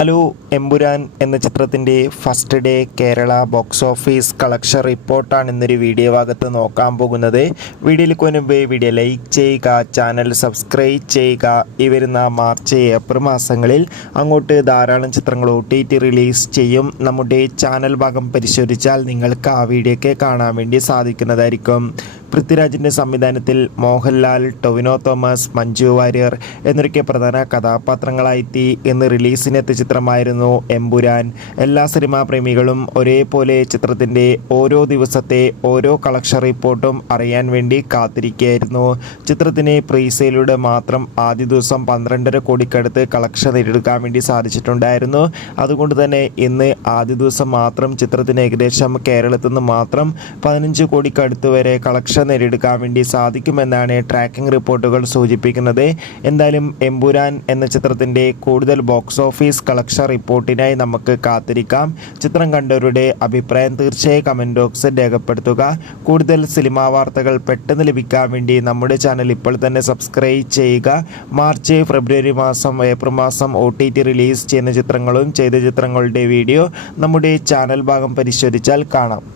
Hello Empuraan എന്ന ചിത്രത്തിന്റെ first day Kerala box office collection റിപ്പോർട്ടാണ് ഇന്നൊരു വീഡിയോ ഭാഗത്ത് നോക്കാൻ പോകുന്നത്. വീഡിയോയിലേക്ക് മുൻപ് വീഡിയോ ലൈക്ക് ചെയ്യുക ചാനൽ സബ്സ്ക്രൈബ് ചെയ്യുക. ഈ വരുന്ന മാർച്ച് ഏപ്രിൽ മാസങ്ങളിൽ അങ്ങോട്ട് ധാരാളം ചിത്രങ്ങൾ ഒ ടി ടി റിലീസ് ചെയ്യും. നമ്മുടെ ചാനൽ ഭാഗം പരിശോധിച്ചാൽ നിങ്ങൾക്ക് ആ വീഡിയോയ്ക്ക് കാണാൻ വേണ്ടി സാധിക്കുന്നതായിരിക്കും. പൃഥ്വിരാജിന്റെ സംവിധാനത്തിൽ മോഹൻലാൽ ടൊവിനോ തോമസ് മഞ്ജു വാര്യർ എന്നൊക്കെ പ്രധാന കഥാപാത്രങ്ങളായെത്തി എന്ന് റിലീസിനെത്തിയ ചിത്രമായിരുന്നു എമ്പുരാൻ. എല്ലാ സിനിമാ പ്രേമികളും ഒരേപോലെ ചിത്രത്തിന്റെ ഓരോ ദിവസത്തെ ഓരോ കളക്ഷൻ റിപ്പോർട്ടും അറിയാൻ വേണ്ടി കാത്തിരിക്കുകയായിരുന്നു. ചിത്രത്തിന് പ്രീസെയിലൂടെ മാത്രം ആദ്യ ദിവസം പന്ത്രണ്ടര കോടിക്കടുത്ത് കളക്ഷൻ നേടിയെടുക്കാൻ വേണ്ടി സാധിച്ചിട്ടുണ്ടായിരുന്നു. അതുകൊണ്ട് തന്നെ ഇന്ന് ആദ്യ ദിവസം മാത്രം ചിത്രത്തിന് ഏകദേശം കേരളത്തിൽ നിന്ന് മാത്രം പതിനഞ്ച് കോടിക്കടുത്ത് വരെ കളക്ഷൻ നേടിയെടുക്കാൻ വേണ്ടി സാധിക്കുമെന്നാണ് ട്രാക്കിംഗ് റിപ്പോർട്ടുകൾ സൂചിപ്പിക്കുന്നത്. എന്തായാലും എമ്പുരാൻ എന്ന ചിത്രത്തിന്റെ കൂടുതൽ ബോക്സ് ഓഫീസ് കളക്ഷൻ റിപ്പോർട്ടിനായി നമുക്ക് കാത്തിരിക്കാം. ചിത്രം കണ്ടവരുടെ അഭിപ്രായം തീർച്ചയായും കമന്റ് ബോക്സിൽ രേഖപ്പെടുത്തുക. കൂടുതൽ സിനിമാ വാർത്തകൾ പെട്ടെന്ന് ലഭിക്കാൻ വേണ്ടി നമ്മുടെ ചാനൽ ഇപ്പോൾ തന്നെ സബ്സ്ക്രൈബ് ചെയ്യുക. മാർച്ച് ഫെബ്രുവരി മാസം ഏപ്രിൽ മാസം ഒ ടി ടി റിലീസ് ചെയ്യുന്ന ചിത്രങ്ങളും ചെയ്ത ചിത്രങ്ങളുടെ വീഡിയോ നമ്മുടെ ചാനൽ ഭാഗം പരിശോധിച്ചാൽ കാണാം.